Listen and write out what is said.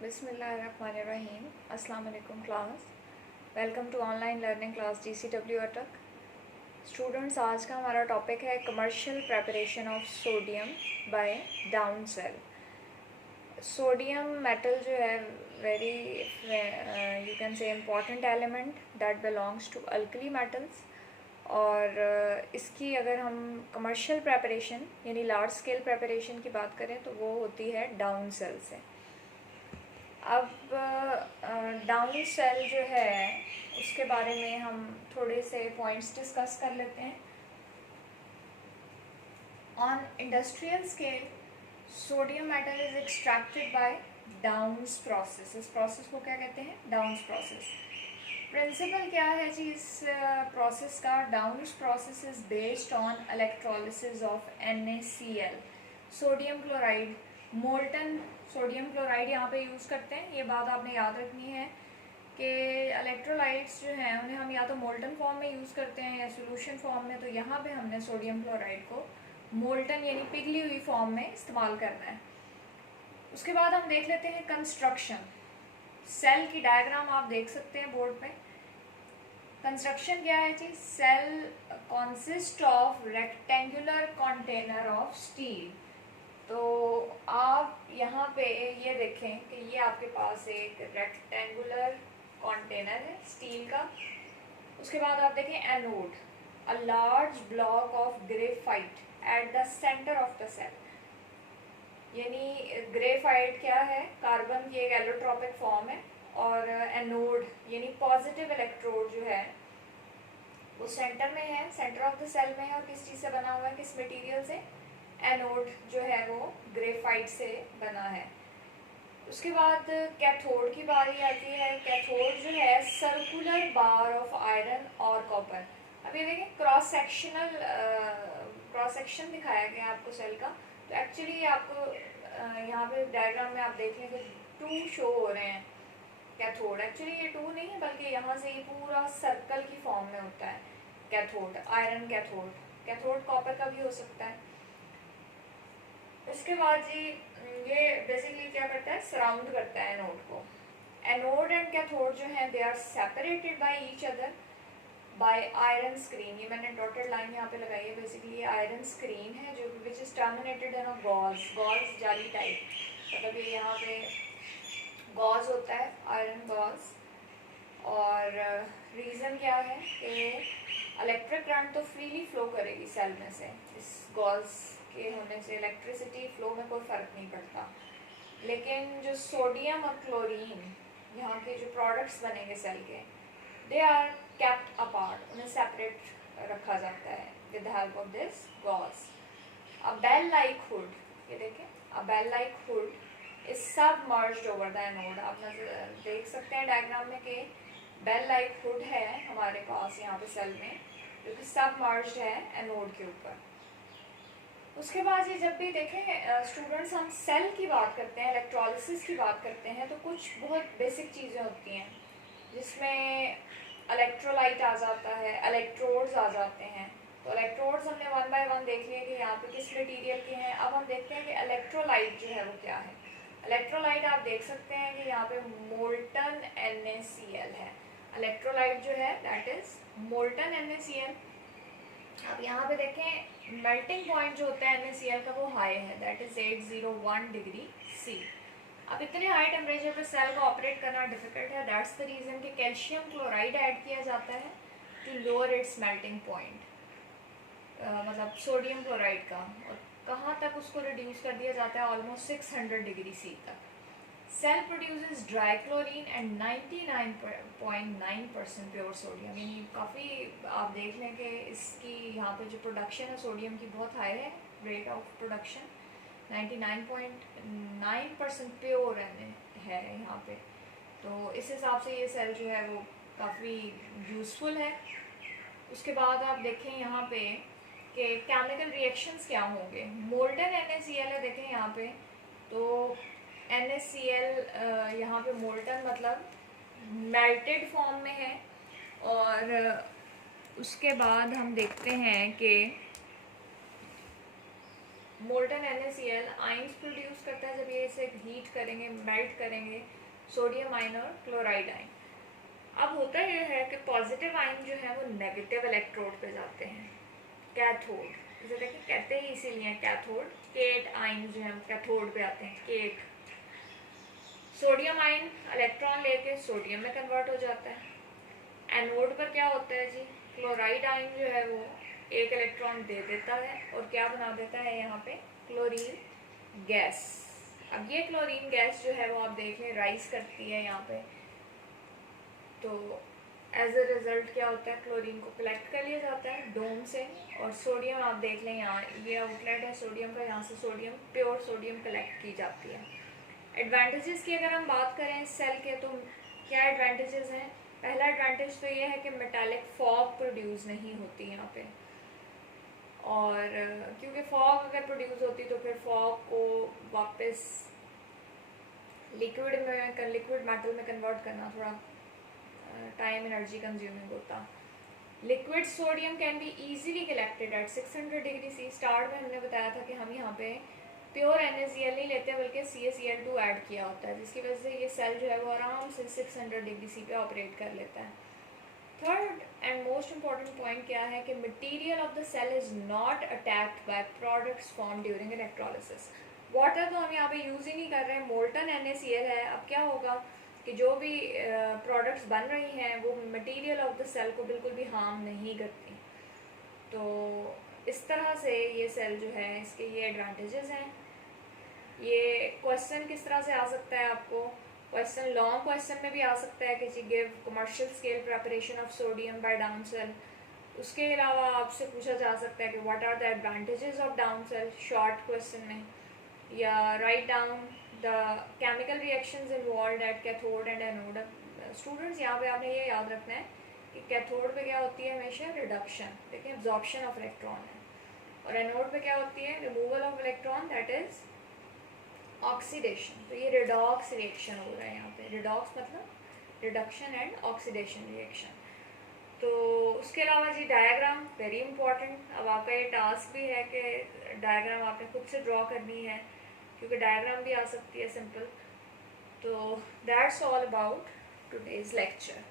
बिस्मिल्लाहिर्रहमानिर्रहीम। अस्सलाम वालेकुम class. Welcome to online learning class GCW Attock. Students, आज का हमारा टॉपिक है commercial preparation of sodium by down cell. Sodium metal जो है very you can say important element that belongs to alkali metals. और इसकी अगर हम कमर्शियल प्रेपरेशन यानी लार्ज स्केल प्रेपरेशन की बात करें तो वो होती है डाउन सेल से। अब डाउन सेल जो है उसके बारे में हम थोड़े से पॉइंट्स डिस्कस कर लेते हैं। On industrial scale sodium metal is extracted bye downs process. इस प्रोसेस को क्या कहते हैं? Downs process. प्रिंसिपल क्या है जी इस प्रोसेस का? Downs process is based on electrolysis of NaCl, sodium chloride. Molten sodium chloride यहाँ पे यूज़ करते हैं। ये बात आपने याद रखनी है कि इलेक्ट्रोलाइट्स जो हैं उन्हें हम या तो मोल्टन फॉर्म में यूज़ करते हैं या सोल्यूशन फॉर्म में। तो यहाँ पे हमने सोडियम क्लोराइड को मोल्टन यानी पिघली हुई फॉर्म में इस्तेमाल करना है। उसके बाद हम देख लेते हैं कंस्ट्रक्शन। सेल की डायग्राम आप देख सकते हैं बोर्ड पे। कंस्ट्रक्शन क्या है जी? Cell consist of rectangular container of steel. तो आप यहाँ पे ये देखें कि ये आपके पास एक रेक्टेंगुलर कंटेनर है स्टील का। उसके बाद आप देखें anode, a large block of graphite at the centre of the cell. यानी ग्रेफाइट क्या है? कार्बन की एक एलोट्रोपिक फॉर्म है। और एनोड यानी पॉजिटिव इलेक्ट्रोड जो है वो सेंटर में है, सेंटर ऑफ द सेल में है। और किस चीज़ से बना हुआ है? किस मटेरियल से? एनोड जो है वो ग्रेफाइट से बना है। उसके बाद कैथोड की बारी आती है। कैथोड जो है सर्कुलर बार ऑफ आयरन और कॉपर। अब ये देखें क्रॉस सेक्शन दिखाया गया आपको सेल का। तो एक्चुअली आपको यहाँ पे डायग्राम में आप देख लें कि 2 शो हो रहे हैं कैथोड। एक्चुअली ये 2 नहीं है बल्कि यहाँ से ये पूरा सर्कल की फॉर्म में होता है cathode, iron cathode. Cathode copper का भी हो सकता है। इसके बाद जी ये बेसिकली क्या करता है? सराउंड करता है एनोड को। एनोड एंड कैथोड जो है they are separated by each other by iron screen. ये मैंने डॉटेड लाइन यहाँ पे लगाई है। बेसिकली ये आयरन स्क्रीन है जो which is terminated in a gauze जाली टाइप। मतलब ये यहाँ पे गॉज होता है, आयरन गॉज। और रीज़न क्या है कि इलेक्ट्रिक करंट तो फ्रीली फ्लो करेगी सेल में से। इस गॉज के होने से इलेक्ट्रिसिटी फ्लो में कोई फ़र्क नहीं पड़ता। लेकिन जो सोडियम और क्लोरीन यहाँ के जो प्रोडक्ट्स बनेंगे सेल के, दे आर केप्ट अपार्ट। उन्हें सेपरेट रखा जाता है with the help of this gauze. A bell like hood, ये देखें, a bell like hood is submerged over the anode. आप देख सकते हैं डायग्राम में कि बेल लाइक हुड है हमारे पास यहाँ पे सेल में जो कि सबमर्ज्ड है एनोड के ऊपर। उसके बाद ये जब भी देखें स्टूडेंट्स हम सेल की बात करते हैं, इलेक्ट्रोलिसिस की बात करते हैं तो कुछ बहुत बेसिक चीज़ें होती हैं जिसमें इलेक्ट्रोलाइट आ जाता है, इलेक्ट्रोड्स आ जाते हैं। तो इलेक्ट्रोड्स हमने 1 बाय 1 देख लिए कि यहाँ पे किस मटेरियल के हैं। अब हम देखते हैं कि इलेक्ट्रोलाइट जो है वो क्या है। इलेक्ट्रोलाइट आप देख सकते हैं कि यहाँ पे मोल्टन NaCl है। इलेक्ट्रोलाइट जो है दैट इज मोल्टन NaCl। अब यहाँ पे देखें मेल्टिंग पॉइंट जो होता है NaCl का वो हाई है, दैट इज 801 डिग्री C। अब इतने हाई टेम्परेचर पर सेल को ऑपरेट करना डिफिकल्ट है। दैट्स द रीज़न कि कैल्शियम क्लोराइड ऐड किया जाता है to lower its melting point. मतलब सोडियम क्लोराइड का। और कहाँ तक उसको रिड्यूस कर दिया जाता है? ऑलमोस्ट 600 डिग्री C तक। Cell produces dry chlorine and 99.9% pure sodium. यानी काफ़ी आप देख लें कि इसकी यहाँ पे जो प्रोडक्शन है सोडियम की बहुत हाई है, रेट ऑफ प्रोडक्शन 99.9% प्योर है यहाँ पे। तो इस हिसाब से ये सेल जो है वो काफ़ी यूज़फुल है। उसके बाद आप देखें यहाँ पे कि केमिकल रिएक्शंस क्या होंगे। मोल्टन NaCl है, देखें यहाँ पे तो NaCl यहाँ पे मोल्टन मतलब मेल्टेड फॉर्म में है। और उसके बाद हम देखते हैं कि मोल्टन NaCl आइंस प्रोड्यूस करता है जब ये इसे हीट करेंगे, मेल्ट करेंगे, सोडियम आयन और क्लोराइड आयन। अब होता यह है कि पॉजिटिव आयन जो है वो नेगेटिव इलेक्ट्रोड पे जाते हैं, कैथोड। इसे देखिए कहते ही इसीलिए कैथोड, केट आयन जो है कैथोड पे आते हैं, केट। सोडियम आयन इलेक्ट्रॉन लेके सोडियम में कन्वर्ट हो जाता है। एनोड पर क्या होता है जी, क्लोराइड आयन जो है वो एक इलेक्ट्रॉन दे देता है और क्या बना देता है यहाँ पे, क्लोरीन गैस। अब ये क्लोरीन गैस जो है वो आप देख लें राइज करती है यहाँ पे, तो एज अ रिजल्ट क्या होता है, क्लोरीन को कलेक्ट कर लिया जाता है डोम से, और सोडियम आप देख लें यहाँ ये आउटलेट है सोडियम का, यहाँ से सोडियम, प्योर सोडियम कलेक्ट की जाती है। एडवांटेजेस की अगर हम बात करें इस सेल के, तो क्या एडवांटेजेस हैं। पहला एडवांटेज तो ये है कि मेटालिक फॉग प्रोड्यूस नहीं होती यहाँ पे, और क्योंकि फॉग अगर प्रोड्यूस होती तो फिर फॉग को वापस लिक्विड मेटल में कन्वर्ट करना थोड़ा टाइम एनर्जी कंज्यूमिंग होता। Liquid sodium can be easily collected at 600 degree C. Start में हमने बताया था कि हम यहाँ पे प्योर NaCl नहीं लेते बल्कि CaCl2 ऐड किया होता है, जिसकी वजह से ये सेल जो है वो आराम से 600 डिग्री सी पे ऑपरेट कर लेता है। Third and most important point क्या है कि material of the cell is not attacked by products form during electrolysis. Water तो हम यहाँ पे यूज़ ही नहीं कर रहे हैं, मोल्टन NaCl है। अब क्या होगा कि जो भी प्रोडक्ट्स बन रही हैं वो मटेरियल ऑफ द सेल को बिल्कुल भी हार्म नहीं करती। तो इस तरह से ये सेल जो है इसके ये एडवांटेजेस हैं। ये क्वेश्चन किस तरह से आ सकता है आपको, क्वेश्चन लॉन्ग क्वेश्चन में भी आ सकता है कि जी give commercial scale preparation of sodium by down cell. उसके अलावा आपसे पूछा जा सकता है कि what are the advantages of Down cell, short question में, या write down the chemical reactions involved at cathode and anode. Students यहाँ पे आपने ये याद रखना है कि कैथोड पे क्या होती है हमेशा, रिडक्शन, देखिए एब्जॉर्प्शन ऑफ इलेक्ट्रॉन है, और एनोड पे क्या होती है, removal of electron, that is oxidation. तो ये रिडॉक्स रिएक्शन हो रहा है यहाँ पे, रिडॉक्स मतलब रिडक्शन एंड ऑक्सीडेशन रिएक्शन। तो उसके अलावा जी डायग्राम वेरी इंपॉर्टेंट। अब आपका ये टास्क भी है कि डायग्राम आपने खुद से ड्रॉ करनी है, क्योंकि डायग्राम भी आ सकती है सिंपल। तो that's all about today's lecture.